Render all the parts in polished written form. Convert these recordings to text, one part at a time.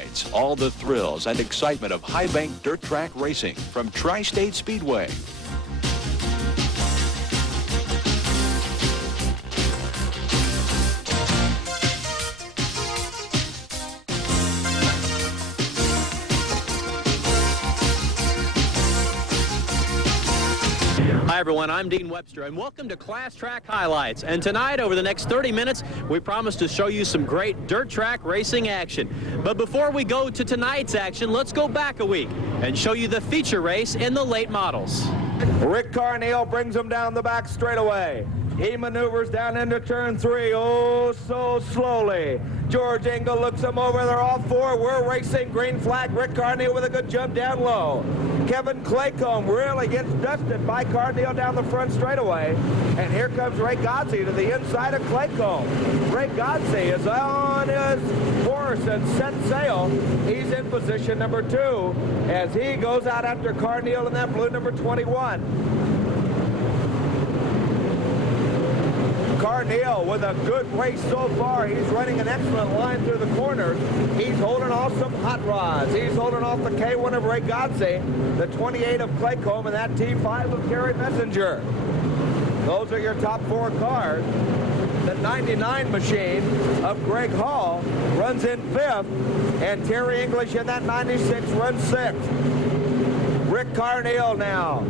It's all the thrills and excitement of high bank dirt track racing from Tri-State Speedway. Hi everyone, I'm Dean Webster and welcome to Class Track Highlights. And tonight, over the next 30 minutes, we promise to show you some great dirt track racing action. But before we go to tonight's action, let's go back a week and show you the feature race in the late models. Rick Carneal brings him down the back straightaway. He maneuvers down into turn 3, oh so slowly. George Engel looks him over, they're all four. We're racing, green flag, Rick Carneal with a good jump down low. Kevin Claycomb really gets dusted by Carneal down the front straightaway. And here comes Ray Godsey to the inside of Claycomb. Ray Godsey is on his horse and set sail. He's in position number 2 as he goes out after Carneal in that blue number 21. Carneal with a good race so far. He's running an excellent line through the corners. He's holding off some hot rods. He's holding off the K1 of Ray Godsey, the 28 of Claycomb, and that T5 of Gary Messenger. Those are your top 4 cars. The 99 machine of Greg Hall runs in 5th, and Terry English in that 96 runs 6th. Rick Carneal now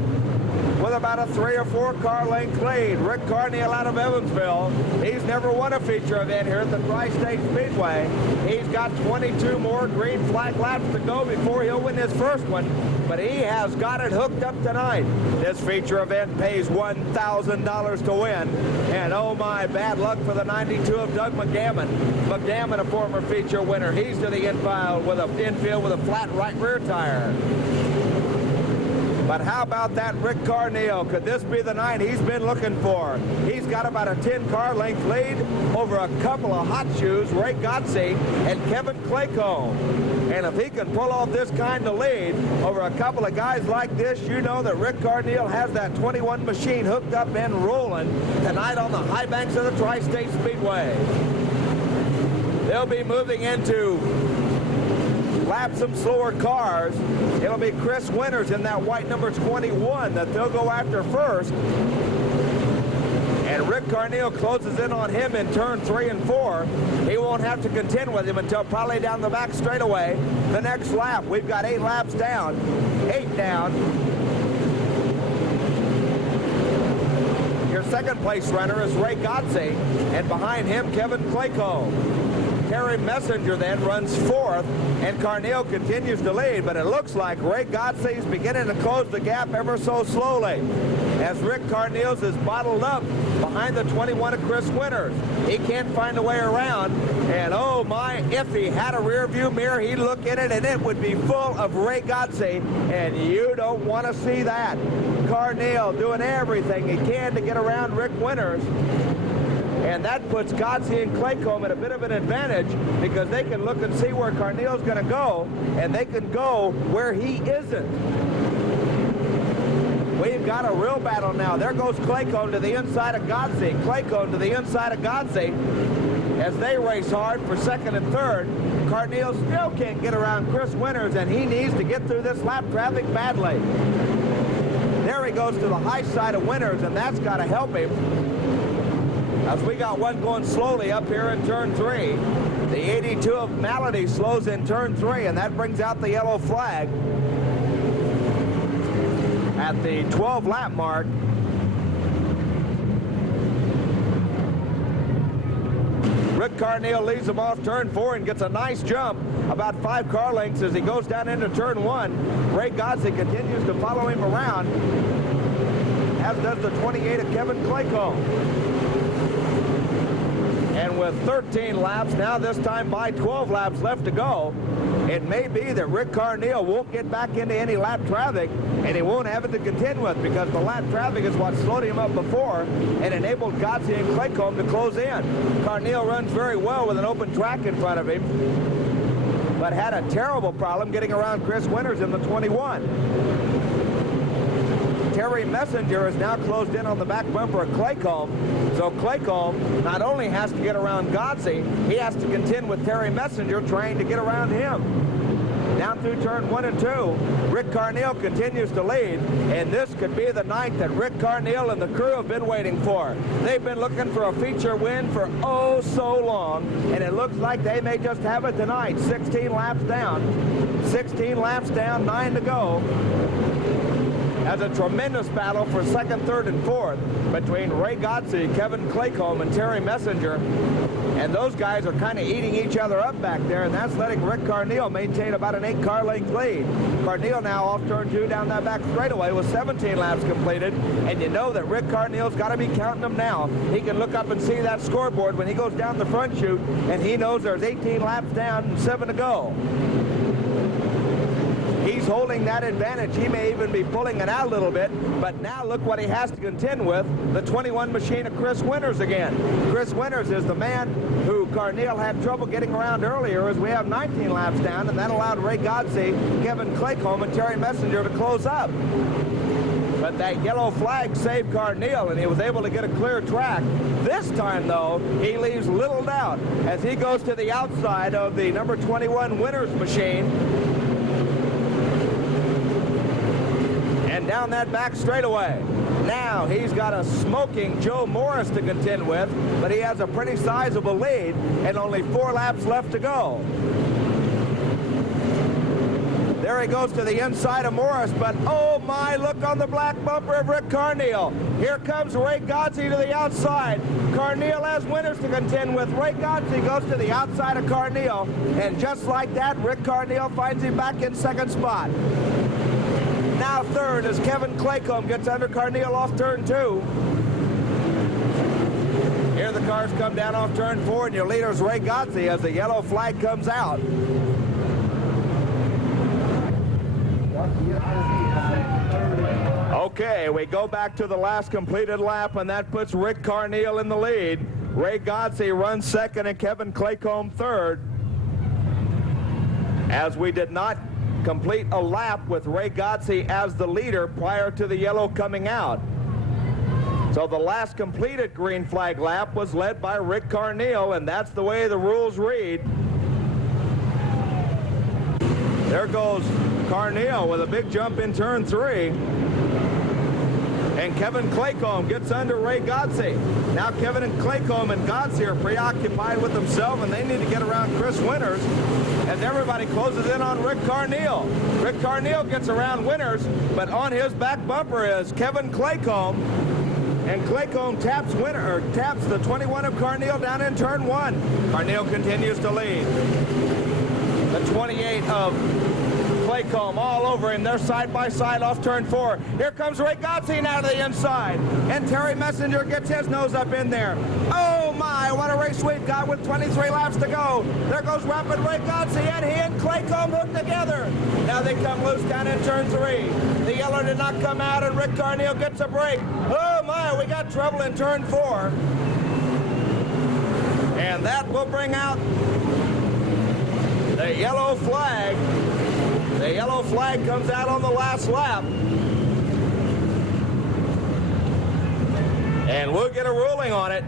with about a 3 or 4 car length lead. Rick Carneal out of Evansville. He's never won a feature event here at the Tri-State Speedway. He's got 22 more green flag laps to go before he'll win his first one, but he has got it hooked up tonight. This feature event pays $1,000 to win, and oh my, bad luck for the 92 of Doug McGammon. McGammon, a former feature winner. He's to the infield with a flat right rear tire. But how about that Rick Carneal? Could this be the night he's been looking for? He's got about a 10-car length lead over a couple of hot shoes, Ray Godsey and Kevin Claycomb. And if he can pull off this kind of lead over a couple of guys like this, you know that Rick Carneal has that 21 machine hooked up and rolling tonight on the high banks of the Tri-State Speedway. They'll be moving into lap some slower cars. It'll be Chris Winters in that white number 21 that they'll go after first. And Rick Carneal closes in on him in turn 3 and 4. He won't have to contend with him until probably down the back straightaway. The next lap, we've got 8 laps down. 8 down. Your second place runner is Ray Godsey, and behind him, Kevin Claycomb. Terry Messenger then runs 4th, and Carneal continues to lead, but it looks like Ray Godsey's beginning to close the gap ever so slowly as Rick Carneal's is bottled up behind the 21 of Chris Winters. He can't find a way around, and oh my, if he had a rear view mirror, he'd look in it and it would be full of Ray Godsey, and you don't want to see that. Carneal doing everything he can to get around Rick Winters. And that puts Godsey and Claycomb at a bit of an advantage because they can look and see where Carneal's going to go, and they can go where he isn't. We've got a real battle now. There goes Claycomb to the inside of Godsey. Claycomb to the inside of Godsey as they race hard for 2nd and 3rd. Carneal still can't get around Chris Winters, and he needs to get through this lap traffic badly. There he goes to the high side of Winters, and that's got to help him. As we got one going slowly up here in turn 3. The 82 of Malady slows in turn 3, and that brings out the yellow flag. At the 12 lap mark, Rick Carneal leads him off turn 4 and gets a nice jump, about 5 car lengths as he goes down into turn 1. Ray Godsey continues to follow him around, as does the 28 of Kevin Claycomb. And with 13 laps, now this time by 12 laps left to go, it may be that Rick Carneal won't get back into any lap traffic, and he won't have it to contend with because the lap traffic is what slowed him up before and enabled Godsey and Claycomb to close in. Carneal runs very well with an open track in front of him, but had a terrible problem getting around Chris Winters in the 21. Terry Messenger is now closed in on the back bumper of Claycomb. So Claycomb not only has to get around Godsey, he has to contend with Terry Messenger trying to get around him. Down through turn 1 and 2, Rick Carneal continues to lead, and this could be the night that Rick Carneal and the crew have been waiting for. They've been looking for a feature win for oh so long, and it looks like they may just have it tonight. 16 laps down, 9 to go. As a tremendous battle for second, third, and fourth between Ray Godsey, Kevin Claycomb, and Terry Messenger. And those guys are kind of eating each other up back there, and that's letting Rick Carneal maintain about an 8-car length lead. Carneal now off turn 2 down that back straightaway with 17 laps completed, and you know that Rick Carneal's got to be counting them now. He can look up and see that scoreboard when he goes down the front chute, and he knows there's 18 laps down and 7 to go. He's holding that advantage. He may even be pulling it out a little bit, but now look what he has to contend with, the 21 machine of Chris Winters again. Chris Winters is the man who Carneal had trouble getting around earlier, as we have 19 laps down, and that allowed Ray Godsey, Kevin Claycomb, and Terry Messenger to close up. But that yellow flag saved Carneal, and he was able to get a clear track. This time, though, he leaves little doubt as he goes to the outside of the number 21 Winters machine. And down that back straightaway. Now he's got a smoking Joe Morris to contend with, but he has a pretty sizable lead and only 4 laps left to go. There he goes to the inside of Morris, but oh my, look on the black bumper of Rick Carneal. Here comes Ray Godsey to the outside. Carneal has Winters to contend with. Ray Godsey goes to the outside of Carneal, and just like that, Rick Carneal finds him back in second spot. Now third as Kevin Claycomb gets under Carneal off turn 2. Here the cars come down off turn 4, and your leader's Ray Godsey as the yellow flag comes out. Okay, we go back to the last completed lap, and that puts Rick Carneal in the lead. Ray Godsey runs second and Kevin Claycomb third. As we did not complete a lap with Ray Godsey as the leader prior to the yellow coming out. So the last completed green flag lap was led by Rick Carneal, and that's the way the rules read. There goes Carneal with a big jump in turn 3. And Kevin Claycomb gets under Ray Godsey. Now Kevin and Claycomb and Godsey are preoccupied with themselves, and they need to get around Chris Winters as everybody closes in on Rick Carneal. Rick Carneal gets around Winters, but on his back bumper is Kevin Claycomb, and Claycomb taps the 21 of Carneal down in turn 1. Carneal continues to lead. The 28 of Claycomb all over him. They're side by side off turn 4. Here comes Ray Godsey now to the inside, and Terry Messenger gets his nose up in there. Oh my, what a race we've got with 23 laps to go. There goes rapid Ray Godsey, and he and Claycomb hooked together. Now they come loose down in turn 3. The yellow did not come out, and Rick Carneal gets a break. Oh my, we got trouble in turn 4. And that will bring out the yellow flag. The yellow flag comes out on the last lap. And we'll get a ruling on it.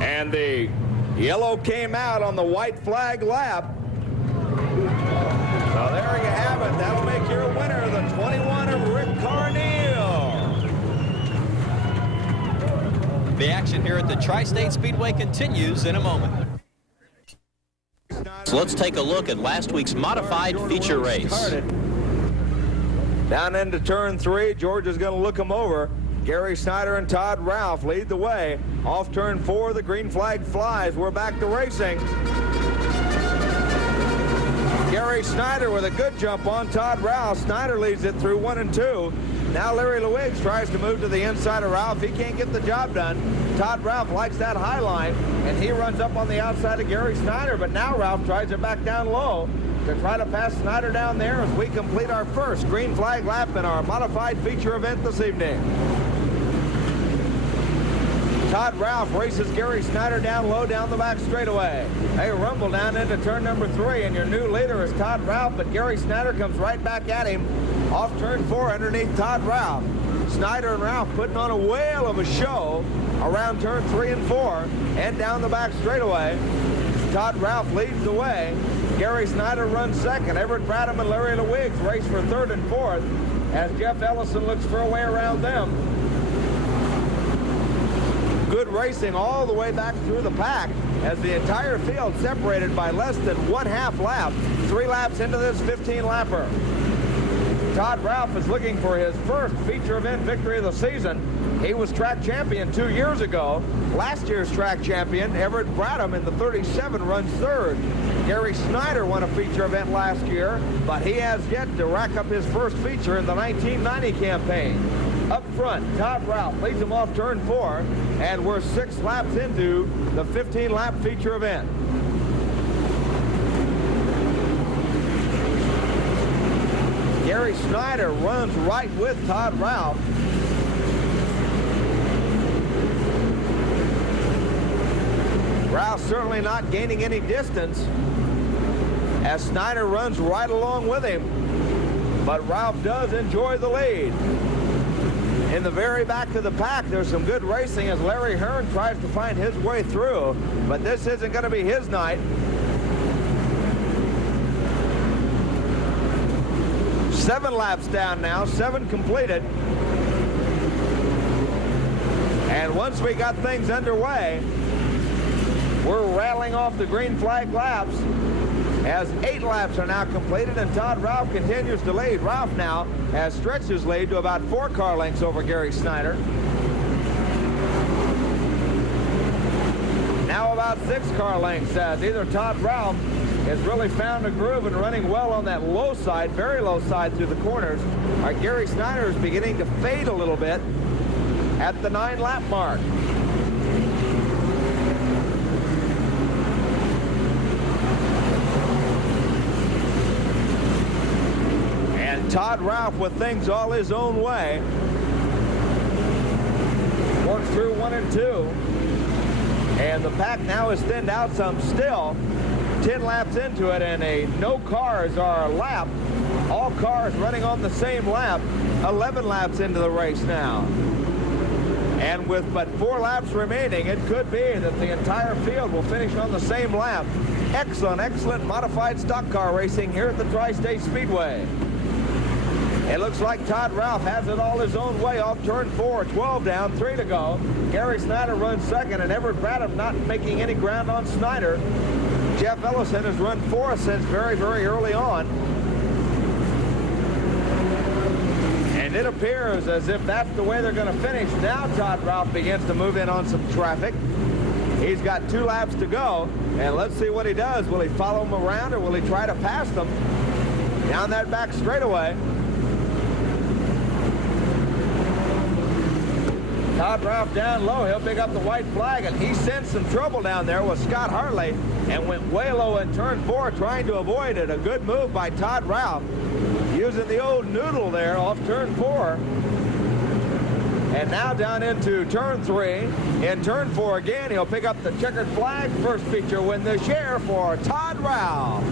And the yellow came out on the white flag lap. So there you have it. That'll make your winner the 21 of Rick Carneal. The action here at the Tri-State Speedway continues in a moment. So let's take a look at last week's modified feature race. Down into turn 3, George is going to look him over. Gary Snyder and Todd Ralph lead the way. Off turn 4, the green flag flies. We're back to racing. Gary Snyder with a good jump on Todd Ralph. Snyder leads it through 1 and 2. Now Larry Lewiggs tries to move to the inside of Ralph. He can't get the job done. Todd Ralph likes that high line, and he runs up on the outside of Gary Snyder, but now Ralph tries it back down low to try to pass Snyder down there as we complete our first green flag lap in our modified feature event this evening. Todd Ralph races Gary Snyder down low down the back straightaway. They rumble down into turn number 3, and your new leader is Todd Ralph, but Gary Snyder comes right back at him. Off turn 4 underneath Todd Ralph. Snyder and Ralph putting on a whale of a show around turn 3 and 4 and down the back straightaway. Todd Ralph leads the way. Gary Snyder runs second. Everett Bradham and Larry Lewiggs race for third and fourth as Jeff Ellison looks for a way around them. Good racing all the way back through the pack as the entire field separated by less than 1/2 lap. 3 laps into this 15-lapper. Todd Ralph is looking for his first feature event victory of the season. He was track champion 2 years ago. Last year's track champion, Everett Bradham, in the 37 runs third. Gary Snyder won a feature event last year, but he has yet to rack up his first feature in the 1990 campaign. Up front, Todd Ralph leads him off turn 4, and we're 6 laps into the 15-lap feature event. Gary Snyder runs right with Todd Ralph. Ralph certainly not gaining any distance as Snyder runs right along with him. But Ralph does enjoy the lead. In the very back of the pack, there's some good racing as Larry Hearn tries to find his way through, but this isn't going to be his night. 7 laps down now, 7 completed. And once we got things underway, we're rattling off the green flag laps as 8 laps are now completed, and Todd Ralph continues to lead. Ralph now has stretched his lead to about 4 car lengths over Gary Snyder. Now about 6 car lengths as either Todd Ralph has really found a groove and running well on that low side, very low side through the corners. Gary Snyder is beginning to fade a little bit at the 9-lap mark. And Todd Ralph, with things all his own way, works through 1 and 2. And the pack now is thinned out some still. 10 laps into it, and no cars are a lap. All cars running on the same lap. 11 laps into the race now. And with but 4 laps remaining, it could be that the entire field will finish on the same lap. Excellent, excellent modified stock car racing here at the Tri-State Speedway. It looks like Todd Ralph has it all his own way off turn 4, 12 down, 3 to go. Gary Snyder runs second, and Everett Bradham not making any ground on Snyder. Jeff Ellison has run 4th since very, very early on. And it appears as if that's the way they're going to finish. Now Todd Ralph begins to move in on some traffic. He's got 2 laps to go, and let's see what he does. Will he follow them around, or will he try to pass them down that back straightaway? Todd Ralph down low. He'll pick up the white flag, and he sensed some trouble down there with Scott Hartley and went way low in turn 4, trying to avoid it. A good move by Todd Ralph, using the old noodle there off turn 4. And now down into turn 3. In turn 4 again, he'll pick up the checkered flag. First feature win this year for Todd Ralph.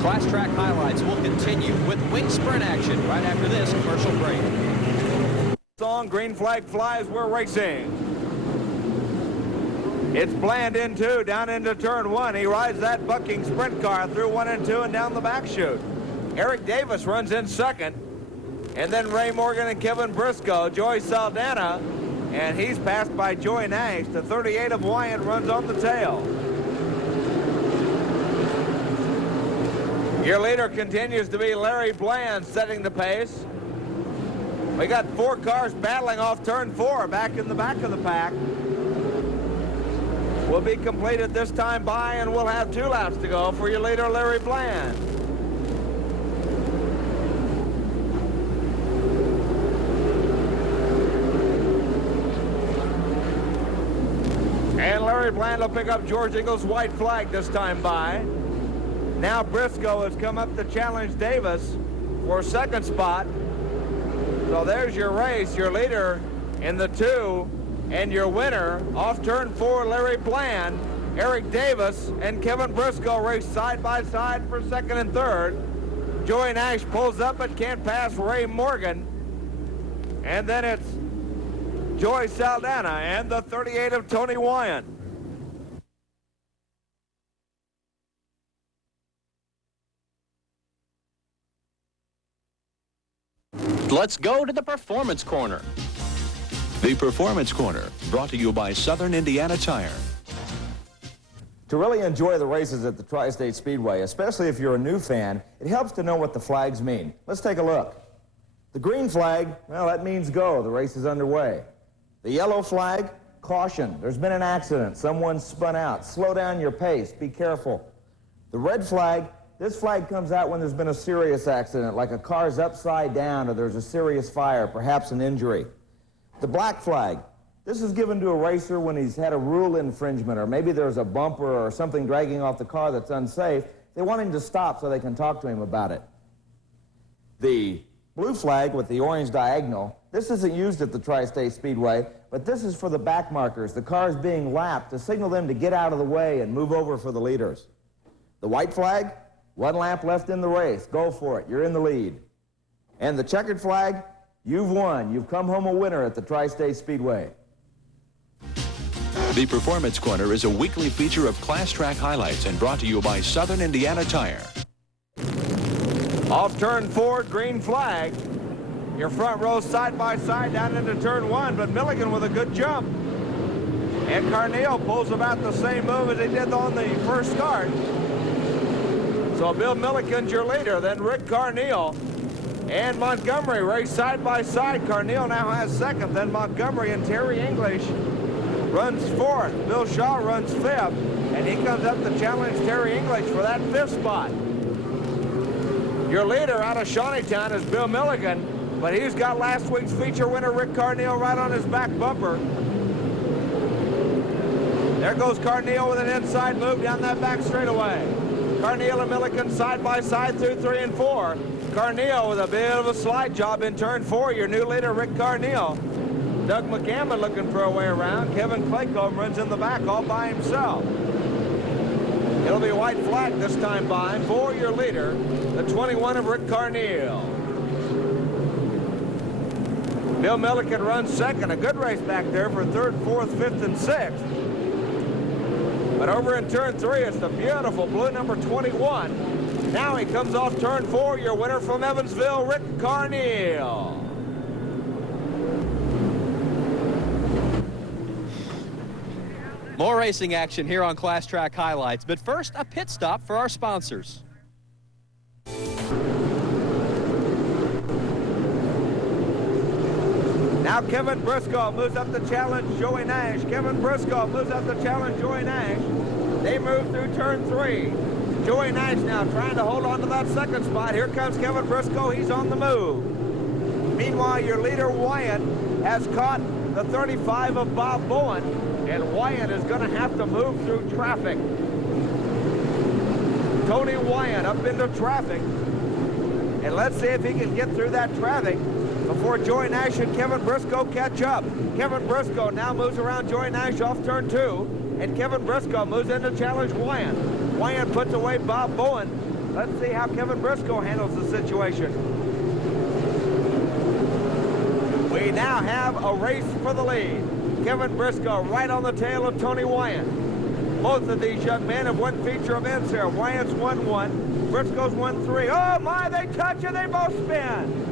Class Track highlights will continue with wing sprint action right after this commercial break. Song, green flag flies, we're racing. It's Bland in 2, down into turn 1. He rides that bucking sprint car through 1 and 2 and down the back chute. Eric Davis runs in second. And then Ray Morgan and Kevin Briscoe. Joey Saldana, and he's passed by Joey Nash. The 38 of Wyant runs on the tail. Your leader continues to be Larry Bland, setting the pace. We got 4 cars battling off turn 4 back in the back of the pack. Will be completed this time by, and we'll have 2 laps to go for your leader, Larry Bland. And Larry Bland will pick up George Ingles' white flag this time by. Now Briscoe has come up to challenge Davis for second spot. So there's your race, your leader in the 2, and your winner off turn 4, Larry Bland. Eric Davis and Kevin Briscoe race side by side for second and third. Joey Nash pulls up but can't pass Ray Morgan. And then it's Joey Saldana and the 38 of Tony Wyant. Let's go to the Performance Corner. The Performance Corner, brought to you by Southern Indiana Tire. To really enjoy the races at the Tri-State Speedway, especially if you're a new fan, it helps to know what the flags mean. Let's take a look. The green flag, well, that means go. The race is underway. The yellow flag, caution. There's been an accident. Someone's spun out. Slow down your pace. Be careful. The red flag, this flag comes out when there's been a serious accident, like a car's upside down or there's a serious fire, perhaps an injury. The black flag, this is given to a racer when he's had a rule infringement or maybe there's a bumper or something dragging off the car that's unsafe. They want him to stop so they can talk to him about it. The blue flag with the orange diagonal, this isn't used at the Tri-State Speedway, but this is for the back markers. The car is being lapped to signal them to get out of the way and move over for the leaders. The white flag, one lap left in the race. Go for it. You're in the lead. And the checkered flag, you've won. You've come home a winner at the Tri-State Speedway. The Performance Corner is a weekly feature of Class Track highlights and brought to you by Southern Indiana Tire. Off turn 4, green flag. Your front row side by side down into turn 1, but Milligan with a good jump. And Carneal pulls about the same move as he did on the first start. So Bill Milligan's your leader, then Rick Carneal and Montgomery race side by side. Carneal now has second, then Montgomery and Terry English runs fourth. Bill Shaw runs fifth, and he comes up to challenge Terry English for that fifth spot. Your leader out of Shawneetown is Bill Milligan, but he's got last week's feature winner Rick Carneal right on his back bumper. There goes Carneal with an inside move down that back straightaway. Carneal and Milligan side by side through 3 and 4. Carneal with a bit of a slide job in turn 4. Your new leader, Rick Carneal. Doug McGammon looking for a way around. Kevin Claycomb runs in the back all by himself. It'll be white flag this time by for your leader, the 21 of Rick Carneal. Bill Milligan runs second. A good race back there for third, fourth, fifth, and sixth. But over in turn 3, it's the beautiful blue number 21. Now he comes off turn 4, your winner from Evansville, Rick Carneal. More racing action here on Class Track Highlights, but first a pit stop for our sponsors. Now Kevin Briscoe moves up to challenge Joey Nash. Kevin Briscoe moves up to challenge Joey Nash. They move through turn 3. Joey Nash now trying to hold on to that second spot. Here comes Kevin Briscoe. He's on the move. Meanwhile, your leader, Wyant, has caught the 35 of Bob Bowen, and Wyant is going to have to move through traffic. Tony Wyant up into traffic. And let's see if he can get through that traffic before Joey Nash and Kevin Briscoe catch up. Kevin Briscoe now moves around Joey Nash off turn 2, and Kevin Briscoe moves in to challenge Wyant. Wyant puts away Bob Bowen. Let's see how Kevin Briscoe handles the situation. We now have a race for the lead. Kevin Briscoe right on the tail of Tony Wyant. Both of these young men have won feature events here. Wyant's won 1, Briscoe's won 3. Oh my, they touch and they both spin.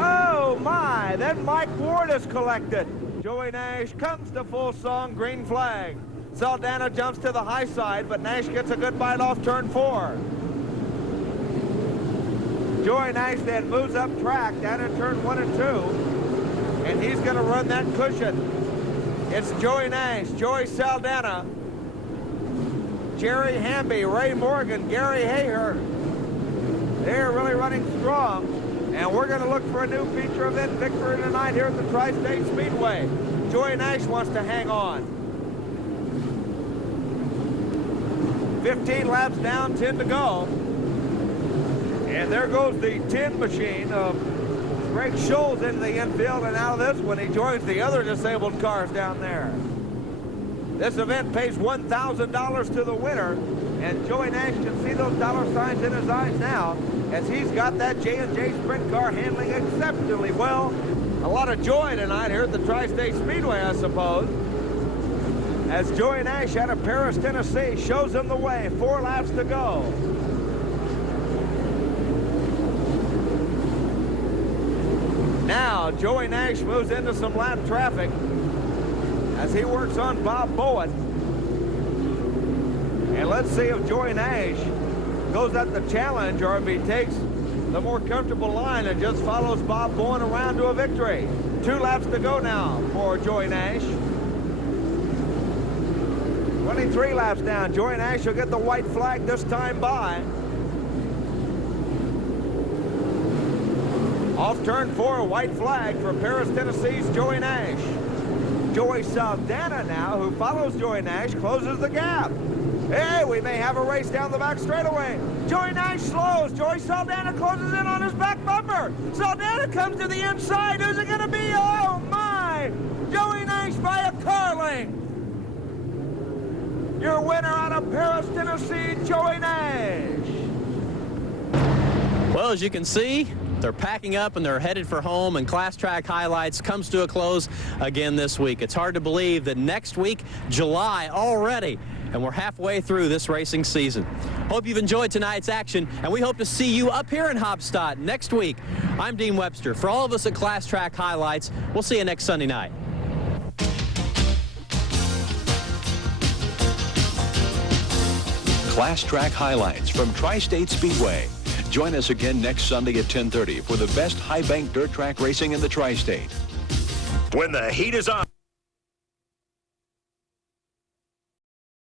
Oh my, then Mike Ward is collected. Joey Nash comes to full song, green flag. Saldana jumps to the high side, but Nash gets a good bite off turn 4. Joey Nash then moves up track down in turn 1 and 2, and he's going to run that cushion. It's Joey Nash, Joey Saldana, Jerry Hamby, Ray Morgan, Gary Hayhurst. They're really running strong, and we're going to look for a new feature event victory tonight here at the Tri-State Speedway. Joey Nash wants to hang on. 15 laps down, 10 to go. And there goes the 10 machine of Greg Scholes into the infield, and out of this one he joins the other disabled cars down there. This event pays $1,000 to the winner, And Joey Nash can see those dollar signs in his eyes now as he's got that J&J sprint car handling exceptionally well. A lot of joy tonight here at the Tri-State Speedway, I suppose, as Joey Nash out of Paris, Tennessee shows him the way. 4 laps to go. Now Joey Nash moves into some lap traffic as he works on Bob Bowen. And let's see if Joey Nash goes at the challenge or if he takes the more comfortable line and just follows Bob Bowen around to a victory. 2 laps to go now for Joey Nash. 23 laps down. Joey Nash will get the white flag this time by. Off turn 4, white flag for Paris, Tennessee's Joey Nash. Joey Saldana now, who follows Joey Nash, closes the gap. Hey, we may have a race down the back straightaway. Joey Nash slows. Joey Saldana closes in on his back bumper. Saldana comes to the inside. Who's it going to be? Oh, my! Joey Nash by a car length. Your winner out of Paris, Tennessee, Joey Nash. Well, as you can see, they're packing up and they're headed for home, and Class Track Highlights comes to a close again this week. It's hard to believe that next week, July already, and we're halfway through this racing season. Hope you've enjoyed tonight's action, and we hope to see you up here in Haubstadt next week. I'm Dean Webster. For all of us at Class Track Highlights, we'll see you next Sunday night. Class Track Highlights from Tri-State Speedway. Join us again next Sunday at 10:30 for the best high bank dirt track racing in the Tri-State. When the heat is on.